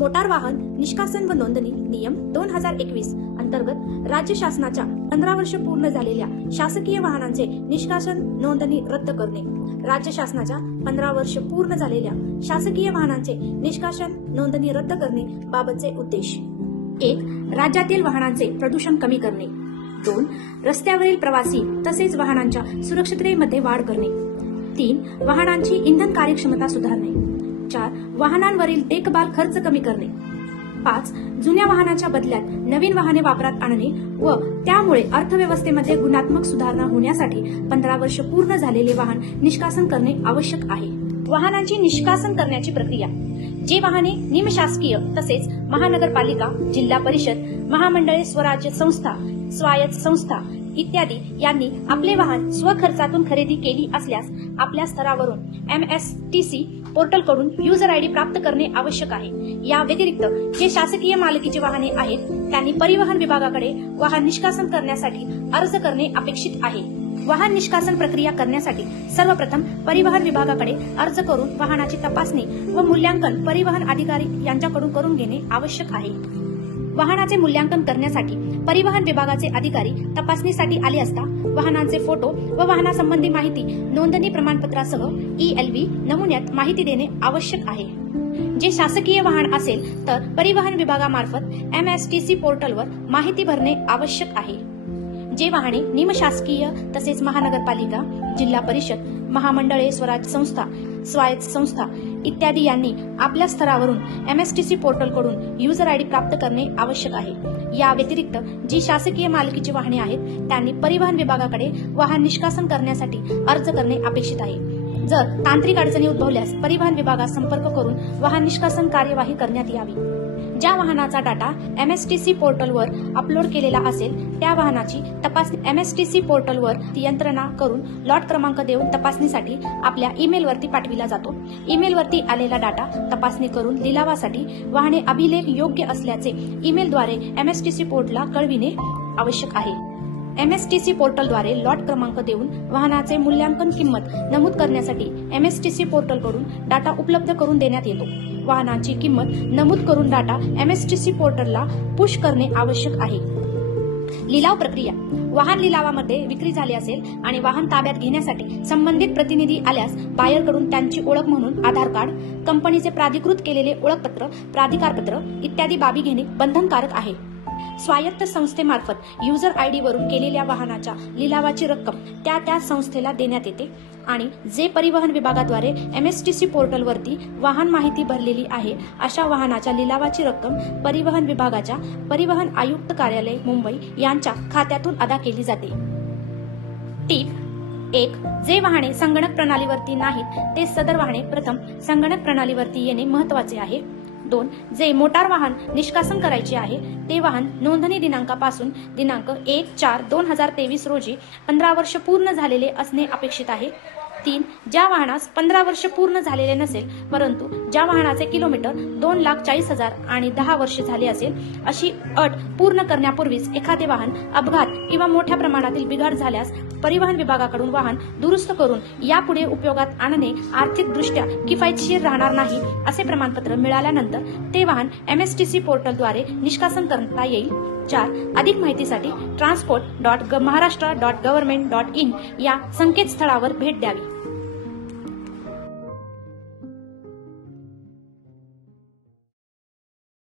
Motor वाहन निष्कासन व नोंदणी नियम दोन हजार एकवीस अंतर्गत राज्य शासनाच्या पंधरा वर्ष पूर्ण झालेल्या शासकीय वाहनांचे निष्कासन नोंदणी रद्द करणे. राज्य शासनाच्या पंधरा वर्ष पूर्ण झालेल्या शासकीय वाहनांचे निष्कासन नोंदणी रद्द करणे बाबतचे उद्देश. एक राज्यातील वाहनांचे प्रदूषण कमी करणे. दोन रस्त्यावरील प्रवासी तसेच वाहनांच्या सुरक्षिततेमध्ये वाढ करणे. तीन वाहनांची इंधन कार्यक्षमता सुधारणे. चार वाहनांवरील देखभाल खर्च कमी करणे. पाच जुन्या वाहनाच्या बदल्यात नवीन वाहने वापरात आणणे व त्यामुळे अर्थव्यवस्थेमध्ये गुणात्मक सुधारणा होण्यासाठी पंधरा वर्ष पूर्ण झालेले वाहन निष्कासन करणे आवश्यक आहे. वाहनांची निष्कासन करण्याची प्रक्रिया. जे वाहने निमशासकीय तसेच महानगरपालिका जिल्हा परिषद महामंडळे स्वराज्य संस्था स्वायत्त संस्था इत्यादी यांनी आपले वाहन स्वखर्चातून खरेदी केली असल्यास आपल्या स्तरावरून एम एस टी सी पोर्टलकडून युजर आयडी प्राप्त करणे आवश्यक आहे. या व्यतिरिक्त जे शासकीय मालकीचे वाहने आहेत त्यांनी परिवहन विभागाकडे वाहन निष्कासन करण्यासाठी अर्ज करणे अपेक्षित आहे. वाहन निष्कासन प्रक्रिया करण्यासाठी सर्वप्रथम परिवहन विभागाकडे अर्ज करून वाहनाची तपासणी व मूल्यांकन परिवहन अधिकारी यांच्याकडून करून घेणे आवश्यक आहे. वाहनाचे मूल्यांकन करण्यासाठी परिवहन विभागाचे अधिकारी तपासणीसाठी आले असता वाहनांचे फोटो व वाहनासंबंधी माहिती नोंदणी प्रमाणपत्रासह ई एल व्ही नमुन्यात माहिती देणे आवश्यक आहे. जे शासकीय वाहन असेल तर परिवहन विभागामार्फत एम एस टी सी पोर्टलवर माहिती भरणे आवश्यक आहे. जे वाहने निमशासकीय तसेच महानगरपालिका जिल्हा परिषद महामंडळे स्वराज्य संस्था स्वायत्त संस्था इत्यादी यांनी आपल्या स्तरावरून एमएसटीसी पोर्टलकडून युजर आयडी प्राप्त करणे आवश्यक आहे. या व्यतिरिक्त जी शासकीय मालकीची वाहने आहेत त्यांनी परिवहन विभागाकडे वाहन निष्कासन करण्यासाठी अर्ज करणे अपेक्षित आहे. जर तांत्रिक अडचणी उद्भवल्यास परिवहन विभागास संपर्क करून वाहन निष्कासन कार्यवाही करण्यात यावी. ज्या वाहनाचा डाटा एमएसटीसी पोर्टलवर अपलोड केलेला असेल त्या वाहनाची तपासणी एमएसटीसी पोर्टलवर यंत्रणा करून लॉट क्रमांक देऊन तपासणीसाठी आपल्या ईमेलवरती पाठविला जातो. ईमेलवरती आलेला डाटा तपासणी करून लिलावासाठी वाहने अभिलेख योग्य असल्याचे ईमेलद्वारे एमएसटीसी पोर्टला कळविणे आवश्यक आहे. एमएसटीसी पोर्टलद्वारे लॉट क्रमांक देऊन वाहनाचे मूल्यांकन किंमत नमूद करण्यासाठी एमएसटीसी पोर्टलकडून डाटा उपलब्ध करून देण्यात येतो. वाहनाची किंमत नमूद करून डाटा एमएसटीसी पोर्टलला पुश करणे आवश्यक आहे. लिलाव प्रक्रिया. वाहन लिलावामध्ये विक्री झाली असेल आणि वाहन ताब्यात घेण्यासाठी संबंधित प्रतिनिधी आल्यास बायरकडून त्यांची ओळख म्हणून आधार कार्ड कंपनीचे प्राधिकृत केलेले ओळखपत्र प्राधिकारपत्र इत्यादी बाबी घेणे बंधनकारक आहे. स्वायत्त संस्थेमार्फत युजर आय वरून केलेल्या वाहनाच्या लिलावाची रक्कम त्या त्या संस्थेला देण्यात येते आणि जे परिवहन विभागाद्वारे एम एस टी सी पोर्टलवरती वाहन माहिती भरलेली आहे अशा वाहनाच्या लिलावाची रक्कम परिवहन विभागाच्या परिवहन आयुक्त कार्यालय मुंबई यांच्या खात्यातून अदा केली जाते. टीप एक जे वाहने संगणक प्रणालीवरती नाहीत ते सदर वाहने प्रथम संगणक प्रणालीवरती येणे महत्त्वाचे आहे. दोन जे मोटार वाहन निष्कासन करायचे आहे ते वाहन नोंदणी दिनांकापासून दिनांक एक चार दोन हजार तेवीस रोजी पंधरा वर्ष पूर्ण झालेले असणे अपेक्षित आहे. तीन ज्या वाहनास पंधरा वर्ष पूर्ण झालेले नसेल परंतु ज्या वाहनाचे किलोमीटर दोन लाख चाळीस हजार आणि दहा वर्ष झाले असेल अशी अट पूर्ण करण्यापूर्वीच एखादे वाहन अपघात किंवा मोठ्या प्रमाणातील बिघाड झाल्यास परिवहन विभागाकडून वाहन दुरुस्त करून यापुढे उपयोगात आणणे आर्थिकदृष्ट्या किफायतशीर राहणार नाही असे प्रमाणपत्र मिळाल्यानंतर ते वाहन एमएसटीसी पोर्टलद्वारे निष्कासन करता येईल. चार अधिक माहितीसाठी transport dot Maharashtra dot government dot in या संकेतस्थळावर भेट द्यावी.